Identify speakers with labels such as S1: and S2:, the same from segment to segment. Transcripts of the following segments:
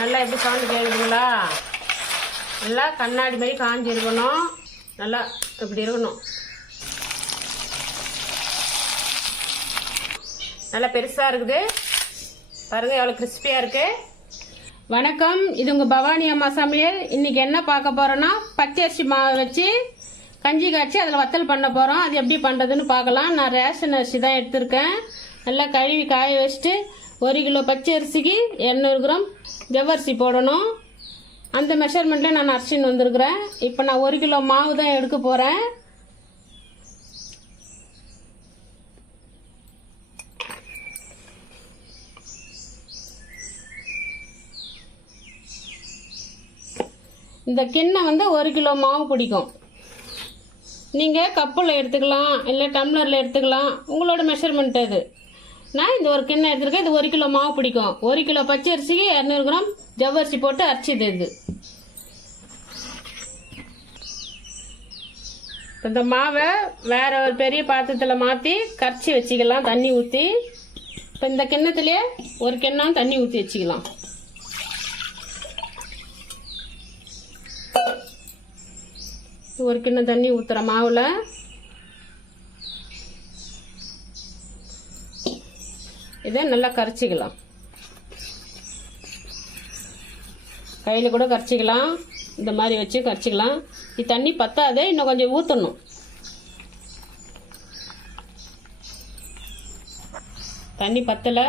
S1: நல்லா எப்படி சவுண்டு கேட்குதுங்களா நல்லா கண்ணாடி மாதிரி காஞ்சி இருக்கணும். நல்லா இப்படி இருக்கணும். நல்லா பெருசாக இருக்குது. பாருங்கள் எவ்வளோ கிறிஸ்பியாக இருக்குது வணக்கம் இது உங்கள் பவானி அம்மா சமையல். இன்றைக்கி என்ன பார்க்க போகிறோன்னா பச்சரிசி மாவு வச்சு கஞ்சி காய்ச்சி அதில் வத்தல் பண்ண போகிறோம் அது எப்படி பண்ணுறதுன்னு பார்க்கலாம். நான் ரேஷன் அரிசி தான் எடுத்திருக்கேன். நல்லா கழுவி காய வச்சுட்டு ஒரு கிலோ பச்சை அரிசிக்கு எண்ணூறு கிராம் ஜவ்வரிசி போடணும். அந்த மெஷர்மெண்ட்டில் நான் அரிசின்னு வந்திருக்கிறேன். இப்போ நான் ஒரு கிலோ மாவு தான் எடுக்க போகிறேன் இந்த கிண்ணம் வந்து ஒரு கிலோ மாவு பிடிக்கும். நீங்கள் கப்பில் எடுத்துக்கலாம் இல்லை டம்ளரில் எடுத்துக்கலாம். உங்களோட மெஷர்மெண்ட் அது. நான் இந்த ஒரு கிண்ணம் எடுத்துருக்கேன். இது ஒரு கிலோ மாவு பிடிக்கும். ஒரு கிலோ பச்சை அரிசிக்கு இரநூறு கிராம் ஜவ்வரிசி போட்டு அரிசிது இது. இந்த மாவை வேற ஒரு பெரிய பாத்திரத்தில் மாற்றி கரைச்சி வச்சுக்கலாம். தண்ணி ஊற்றி இப்போ இந்த கிண்ணத்துலேயே ஒரு கிண்ணம் தண்ணி ஊற்றி வச்சுக்கலாம். ஒரு கிண்ணம் தண்ணி ஊற்றுற மாவில் இதை நல்லா கரைச்சிக்கலாம். கையில் கூட கரைச்சிக்கலாம். இந்த மாதிரி வச்சு கரைச்சிக்கலாம். இது தண்ணி பத்தாதே இன்னும் கொஞ்சம் ஊற்றணும் தண்ணி பத்தலை.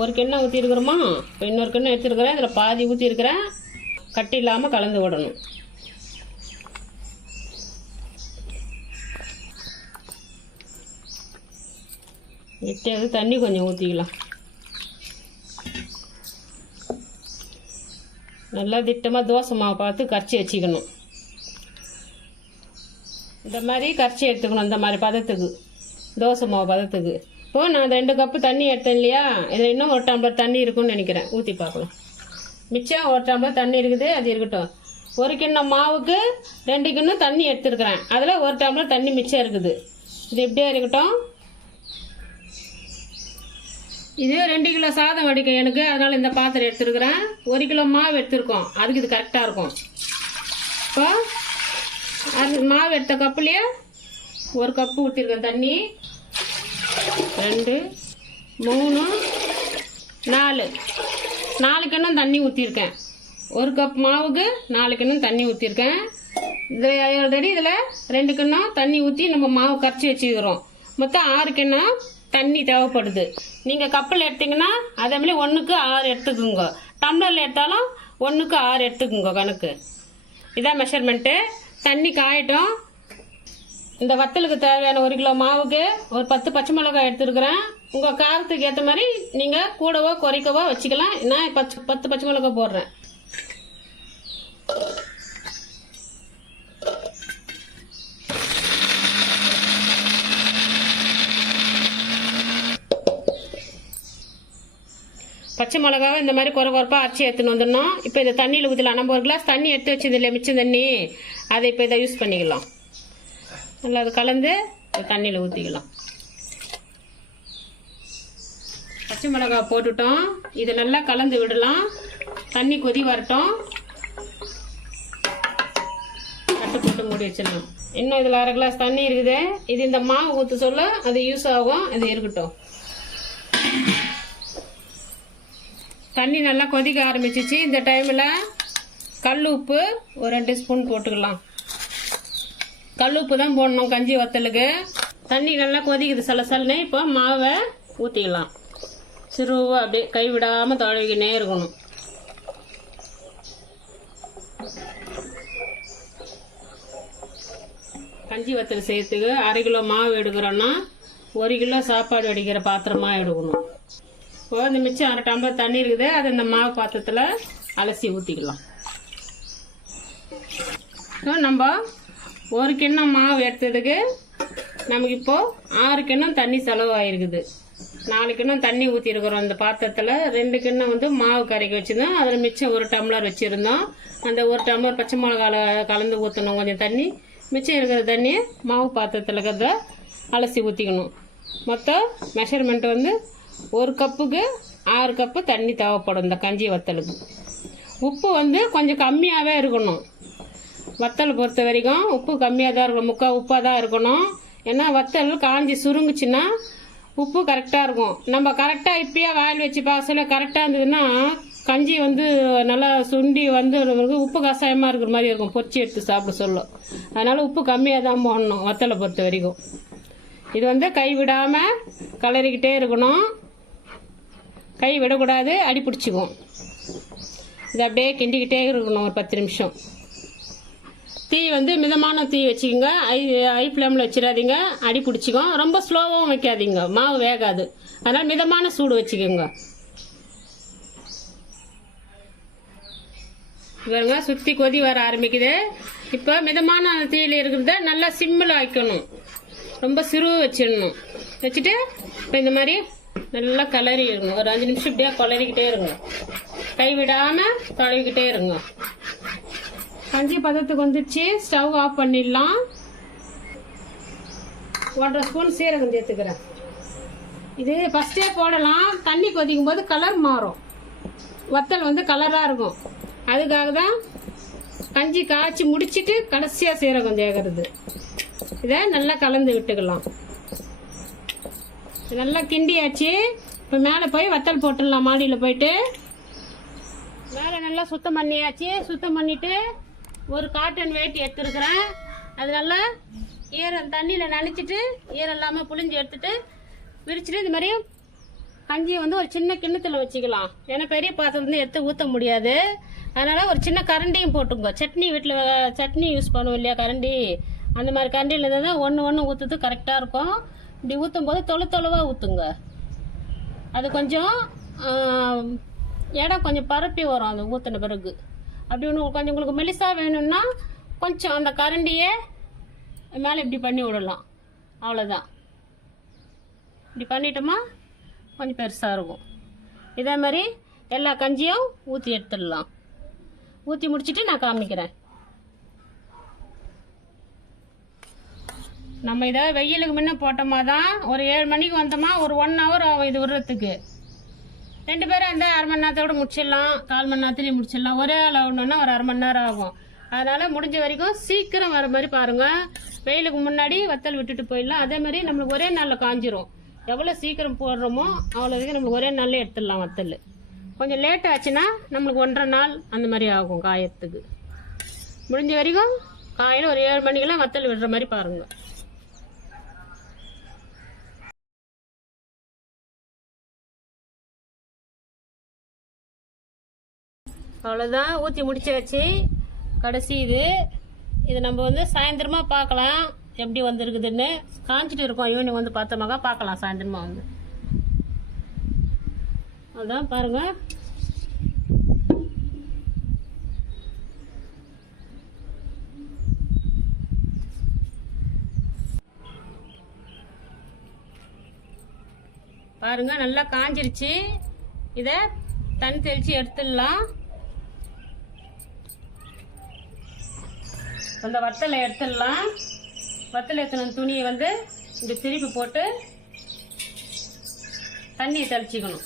S1: ஒரு கிண்ணம் ஊற்றிருக்கிறோமா இப்போ இன்னொரு கிண்ணம் எடுத்துருக்கிறேன். இதில் பாதி ஊற்றிருக்கிறேன் கட்டி இல்லாமல் கலந்து விடணும். எட்டாவது தண்ணி கொஞ்சம் ஊற்றிக்கலாம் நல்லா திட்டமாக தோசை மாவு பார்த்து கரைச்சி வச்சுக்கணும். இந்த மாதிரி கரைச்சி எடுத்துக்கணும் இந்த மாதிரி பதத்துக்கு தோசை மாவு பதத்துக்கு. இப்போது நான் ரெண்டு கப்பு தண்ணி எடுத்தேன் இல்லையா? இதில் இன்னும் ஒரு டம்ளர் தண்ணி இருக்கும்னு நினைக்கிறேன். ஊற்றி பார்க்கலாம். மிச்சம் ஒரு டம்ளர் தண்ணி இருக்குது அது இருக்கட்டும். ஒரு கிண்ணம் மாவுக்கு ரெண்டு கிண்ணம் தண்ணி எடுத்துருக்குறேன். அதில் ஒரு டம்ளர் தண்ணி மிச்சம் இருக்குது. இது எப்படியா இருக்கட்டும்? இது ரெண்டு கிலோ சாதம் வடிக்கும் எனக்கு அதனால் இந்த பாத்திரம் எடுத்துருக்குறேன். ஒரு கிலோ மாவு எடுத்திருக்கோம். அதுக்கு இது கரெக்டாக இருக்கும். இப்போ அது மாவு எடுத்த கப்புலேயே ஒரு கப்பு ஊற்றிருக்கேன் தண்ணி. ரெண்டு மூணு நாலு. நாலு கிண்ணம் தண்ணி ஊற்றிருக்கேன் ஒரு கப் மாவுக்கு நாலு கிண்ணம் தண்ணி ஊற்றிருக்கேன் இதில் ஆல்ரெடி இதில் ரெண்டு கிண்ணம் தண்ணி ஊற்றி நம்ம மாவு கரைச்சி வச்சுக்கிறோம். மொத்தம் ஆறு கிண்ணம் தண்ணி தேவைப்படுது. நீங்கள் கப்பில் எடுத்தீங்கன்னா அதே மாதிரி ஒன்றுக்கு ஆறு எடுத்துக்குங்க. டம்ளரில் எடுத்தாலும் ஒன்றுக்கு ஆறு எடுத்துக்குங்க கணக்கு. இதான் மெஷர்மெண்ட்டு தண்ணி காயட்டும். இந்த வத்தலுக்கு தேவையான ஒரு கிலோ மாவுக்கு ஒரு பத்து பச்சை மிளகாய் எடுத்துருக்குறேன். உங்கள் காரத்துக்கு ஏற்ற மாதிரி நீங்கள் கூடவோ குறைக்கவோ வச்சுக்கலாம். நான் பச்சை பத்து பச்சை மிளகாய் போடுறேன். பச்சை மிளகாவை இந்த மாதிரி குறை குறைப்பாக அரைச்சி எடுத்துன்னு வந்துடணும். இப்போ இதை தண்ணியில் ஊற்றலாம் நம்ம ஒரு கிளாஸ் தண்ணி எடுத்து வச்சது இல்லை மிச்சம் தண்ணி? அதை இப்போ இதை யூஸ் பண்ணிக்கலாம். நல்லா அது கலந்து தண்ணியில் ஊற்றிக்கலாம் பச்சை மிளகாய் போட்டுட்டோம். இது நல்லா கலந்து விடலாம். தண்ணி கொதி வரட்டும். கட்டு போட்டு மூடி வச்சிடலாம். இன்னும் இதில் அரை கிளாஸ் தண்ணி இருக்குது. இது இந்த மாவு ஊற்ற சொல்ல அது யூஸ் ஆகும். இது இருக்கட்டும். தண்ணி நல்லா கொதிக்க ஆரம்பிச்சிச்சு. இந்த டைமில் கல் உப்பு ஒரு ரெண்டு ஸ்பூன் போட்டுக்கலாம். கல் உப்பு தான் போடணும் கஞ்சி வத்தலுக்கு. தண்ணி நல்லா கொதிக்குது சலசலன்னு இப்போ மாவை ஊற்றிக்கலாம் சிறுவாக அப்படியே கைவிடாமல் தழுவிக்கினே இருக்கணும். கஞ்சி வத்தல் செய்யறதுக்கு அரை கிலோ மாவு எடுக்கிறோன்னா ஒரு கிலோ சாப்பாடு அடிக்கிற பாத்திரமாக எடுக்கணும். இப்போ இந்த மிச்சம் அரை டம்ளர் தண்ணி இருக்குது. அதை இந்த மாவு பாத்திரத்தில் அலசி ஊற்றிக்கலாம் இப்போ நம்ம ஒரு கிண்ணம் மாவு எடுத்ததுக்கு நமக்கு இப்போ ஆறு கிண்ணம் தண்ணி செலவாயிருக்குது. நாலு கிண்ணம் தண்ணி ஊற்றிருக்கிறோம் அந்த பாத்திரத்தில் ரெண்டு கிண்ணம் வந்து மாவு கரைக்க வச்சுருந்தோம். அதில் மிச்சம் ஒரு டம்ளர் வச்சுருந்தோம். அந்த ஒரு டம்ளர் பச்சை மிளகால கலந்து ஊற்றணும் கொஞ்சம் தண்ணி. மிச்சம் இருக்கிற தண்ணியை மாவு பாத்திரத்தில் இருக்கிறத அலசி ஊற்றிக்கணும் மொத்தம் மெஷர்மெண்ட் வந்து ஒரு கப்புக்கு ஆறு கப்பு தண்ணி தேவைப்படும் இந்த கஞ்சி வத்தலுக்கு. உப்பு வந்து கொஞ்சம் கம்மியாகவே இருக்கணும். வத்தல் பொறுத்த வரைக்கும் உப்பு கம்மியாக தான் இருக்கணும். முக்கால் உப்பாக தான் இருக்கணும். ஏன்னா வத்தல் காஞ்சி சுருங்குச்சுன்னா உப்பு கரெக்டாக இருக்கும். நம்ம கரெக்டாக இப்பயே வாயில் வச்சு பாசல கரெக்டாக இருந்ததுன்னா கஞ்சி வந்து நல்லா சுண்டி வந்து உப்பு கஷாயமாக இருக்கிற மாதிரி இருக்கும். பொச்சி எடுத்து சாப்பிட சொல்லும் அதனால் உப்பு கம்மியாக தான் போடணும் வத்தலை பொறுத்த வரைக்கும். இது வந்து கைவிடாமல் கலரிக்கிட்டே இருக்கணும். கை விடக்கூடாது அடி பிடிச்சிக்கும் இது அப்படியே கிண்டிக்கிட்டே இருக்கணும் ஒரு பத்து நிமிஷம். தீ வந்து மிதமான தீ வச்சுக்கோங்க. ஐ ஐ ஃப்ளேமில் வச்சிடாதீங்க. அடி பிடிச்சிக்கும். ரொம்ப ஸ்லோவாகவும் வைக்காதீங்க. மாவு வேகாது. அதனால் மிதமான சூடு வச்சுக்கோங்க. பாருங்க சுற்றி கொதி வர ஆரம்பிக்குது. இப்போ மிதமான தீயில் இருக்கிறத நல்லா சிம்மில் வைக்கணும். ரொம்ப சிறு வச்சிடணும். வச்சுட்டு இப்போ இந்த மாதிரி நல்லா கலரி இருங்க ஒரு அஞ்சு நிமிஷம் இப்படியே கலரிக்கிட்டே இருங்க. கைவிடாமல் தொலைவிக்கிட்டே இருங்க. கஞ்சி பதத்துக்கு வந்துச்சு ஸ்டவ் ஆஃப் பண்ணிடலாம். ஒன்றரை ஸ்பூன் சீரகம் சேர்த்துக்கிறேன். இது ஃபஸ்ட்டே போடலாம். தண்ணி கொதிக்கும் போது கலர் மாறும். வத்தல் வந்து கலராக இருக்கும். அதுக்காக தான் கஞ்சி காய்ச்சி முடிச்சிட்டு கடைசியாக சீரகம் சேர்க்கறது இதை நல்லா கலந்து விட்டுக்கலாம். நல்லா கிண்டியாச்சு. இப்போ மேலே போய் வத்தல் போட்டுடலாம் மாடியில் போயிட்டு. மேலே நல்லா சுத்தம் பண்ணியாச்சு. சுத்தம் பண்ணிவிட்டு ஒரு காட்டன் வேட்டி எடுத்துருக்குறேன். அது நல்லா ஈரம் தண்ணியில் நனைச்சிட்டு ஈரம் இல்லாமல் புளிஞ்சு எடுத்துட்டு விரிச்சிட்டு இது மாதிரி கஞ்சியை வந்து ஒரு சின்ன கிண்ணத்தில் வச்சுக்கலாம். ஏன்னா பெரிய பாத்திரத்துலேருந்து எடுத்து ஊற்ற முடியாது. அதனால் ஒரு சின்ன கரண்டியும் போட்டுங்க சட்னி வீட்டில் சட்னி யூஸ் பண்ணுவோம் இல்லையா கரண்டி? அந்த மாதிரி கரண்டியில் இருந்தால் தான் ஒன்று ஒன்று ஊற்றுறது கரெக்டாக இருக்கும். இப்படி ஊற்றும் போது தொழு தொலைவாக ஊற்றுங்க அது கொஞ்சம் இடம் கொஞ்சம் பரப்பி வரும் அது ஊற்றின பிறகு. அப்படி ஒன்று கொஞ்சம் உங்களுக்கு மெலிசாக வேணும்னா கொஞ்சம் அந்த கரண்டியே மேலே இப்படி பண்ணி விடலாம். அவ்வளோதான் இப்படி பண்ணிட்டோமா கொஞ்சம் பெருசாக இருக்கும். இதே மாதிரி எல்லா கஞ்சியும் ஊற்றி எடுத்துடலாம். ஊற்றி முடிச்சுட்டு நான் காமிக்கிறேன். நம்ம இதை வெயிலுக்கு முன்ன போட்டோமா தான் ஒரு ஏழு மணிக்கு வந்தோமா ஒரு ஒன் ஹவர் ஆகும் இது விடுறதுக்கு. ரெண்டு பேரும் இருந்தால் அரை மணி நேரத்தோட முடிச்சிடலாம் கால் மணி நேரத்துலேயும் முடிச்சிடலாம். ஒரே ஆள் ஆகணுன்னா ஒரு அரை மணி நேரம் ஆகும். அதனால் முடிஞ்ச வரைக்கும் சீக்கிரம் வர மாதிரி பாருங்கள் வெயிலுக்கு முன்னாடி வத்தல் விட்டுட்டு போயிடலாம். அதே மாதிரி நம்மளுக்கு ஒரே நாளில் காஞ்சிரும். எவ்வளோ சீக்கிரம் போடுறோமோ அவ்வளோ வரைக்கும் நம்மளுக்கு ஒரே நாளில் எடுத்துடலாம் வத்தல். கொஞ்சம் லேட் ஆச்சுன்னா நம்மளுக்கு ஒன்றரை நாள் அந்த மாதிரி ஆகும் காயத்துக்கு. முடிஞ்ச வரைக்கும் காலையில் ஒரு ஏழு மணிக்கெல்லாம் வத்தல் விடுற மாதிரி பாருங்கள் அவ்வளோதான் ஊற்றி முடிச்சாச்சு கடைசி இது. இது நம்ம வந்து சாயந்தரமா பார்க்கலாம். எப்படி வந்திருக்குதுன்னு காஞ்சிட்டு இருக்கோம். ஈவினிங் வந்து பார்த்தோமாக்கா பார்க்கலாம் சாயந்தரமா வந்து. அதான் பாருங்க. பாருங்க நல்லா காஞ்சிருச்சு. இதை தண்ணி தெளித்து எடுத்துடலாம். அந்த வத்தலை எடுத்துடலாம். வத்தலை எடுத்துன துணியை வந்து இந்த திருப்பி போட்டு தண்ணியை தெளிச்சிக்கணும்.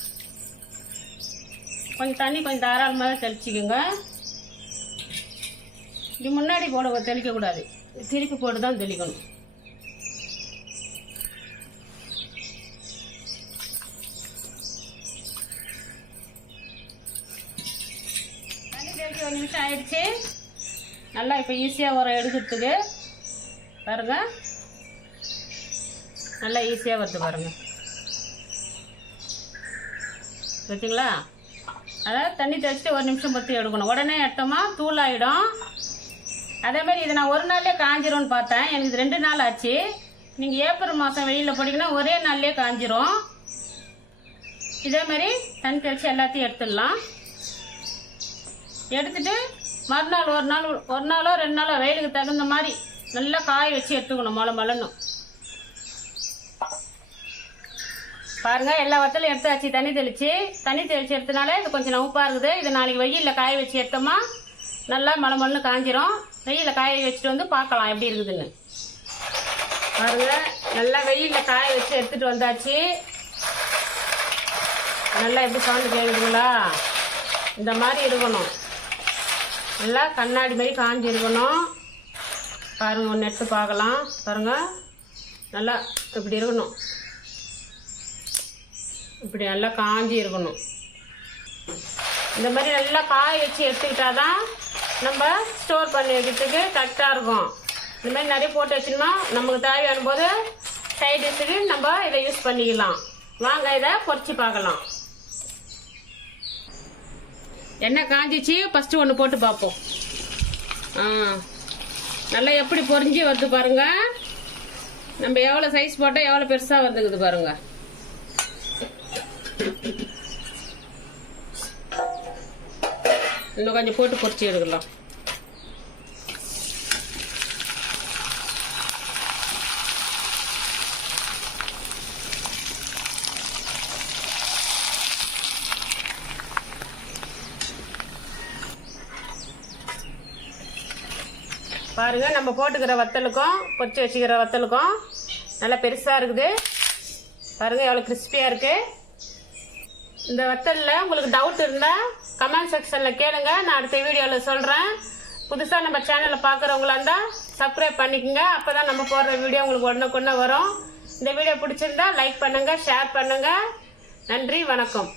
S1: கொஞ்சம் தண்ணி கொஞ்சம் தாராளமாக தெளிச்சிக்கோங்க. இப்படி முன்னாடி போட தெளிக்கக்கூடாது திருப்பி போட்டு தான் தெளிக்கணும். தண்ணி தெளிச்சு ஒரு நிமிஷம் ஆயிடுச்சு. நல்லா இப்போ ஈஸியாக உரம் எடுக்கிறதுக்கு பாருங்க. நல்லா ஈஸியாக வருது பாருங்க. பார்த்தீங்களா அதாவது தண்ணி தெளிச்சுட்டு ஒரு நிமிஷம் பற்றி எடுக்கணும். உடனே எடுத்தோமா தூள் அதே மாதிரி இதை நான் ஒரு நாள்லேயே காஞ்சிரும்னு பார்த்தேன். எனக்கு இது ரெண்டு நாள் ஆச்சு. நீங்கள் ஏப்ரல் மாதம் வெளியில் போட்டிங்கன்னா ஒரே நாள்லேயே காஞ்சிரும். இதே மாதிரி தண்ணி தெளித்து எல்லாத்தையும் எடுத்துடலாம். எடுத்துட்டு மறுநாள் ஒரு நாள் ஒரு நாளோ ரெண்டு நாளோ வெயிலுக்கு தகுந்த மாதிரி நல்லா காய வச்சு எடுத்துக்கணும் மொளை மலணும் பாருங்கள் எல்லா வத்தலையும் எடுத்தாச்சு தண்ணி தெளித்து தண்ணி தெளித்து எடுத்தனால இது கொஞ்சம் நவுப்பாக இருக்குது. இது நாளைக்கு வெயிலில் காய வச்சு எடுத்தோமா நல்லா மலை மலன்னு காஞ்சிரும். வெயிலில் காய வச்சுட்டு வந்து பார்க்கலாம் எப்படி இருக்குதுன்னு. பாருங்கள் நல்லா வெயிலில் காய வச்சு எடுத்துகிட்டு வந்தாச்சு. நல்லா எப்படி சவுண்டு கேட்குதுங்களா இந்த மாதிரி இருக்கணும். நல்லா கண்ணாடி மாதிரி காஞ்சிருக்கணும். பாருங்க ஒன்று எடுத்து பார்க்கலாம். பாருங்க. நல்லா இப்படி இருக்கணும். இப்படி நல்லா காஞ்சி இருக்கணும். இந்த மாதிரி நல்லா காய வச்சு எடுத்துக்கிட்டாதான் நம்ம ஸ்டோர் பண்ணி வைக்கிறதுக்கு கரெக்டாக இருக்கும். இந்த மாதிரி நிறைய போட்டு வச்சுருந்தோம் நமக்கு தேவையான போது சைட் டிஷ்ஷுக்கு நம்ம இதை யூஸ் பண்ணிக்கலாம். வாங்க இதை பொறிச்சு பார்க்கலாம். எண்ணெய் காஞ்சிச்சு? ஃபஸ்ட்டு ஒன்று போட்டு பார்ப்போம். ஆ. நல்லா எப்படி பொறிஞ்சி வருது பாருங்க. நம்ம எவ்வளோ சைஸ் போட்டால் எவ்வளோ பெருசாக வந்துக்குது பாருங்க. இன்னும் கொஞ்சம் போட்டு பொறிச்சி எடுக்கலாம். பாருங்க நம்ம போட்டுக்கிற வத்தலுக்கும் பொறிச்சு வச்சுக்கிற வத்தலுக்கும் நல்லா பெருசாக இருக்குது. பாருங்க எவ்வளோ கிறிஸ்பியாக இருக்கு. இந்த வத்தலில் உங்களுக்கு டவுட் இருந்தால் கமெண்ட் செக்ஷனில் கேளுங்க. நான் அடுத்த வீடியோவில் சொல்கிறேன் புதுசாக நம்ம சேனலில் பார்க்குறவங்களா இருந்தால் சப்ஸ்கிரைப் பண்ணிக்கோங்க. அப்போ தான் நம்ம போடுற வீடியோ உங்களுக்கு உடனுக்குடனே வரும். இந்த வீடியோ பிடிச்சிருந்தா லைக் பண்ணுங்கள் ஷேர் பண்ணுங்கள் நன்றி வணக்கம்.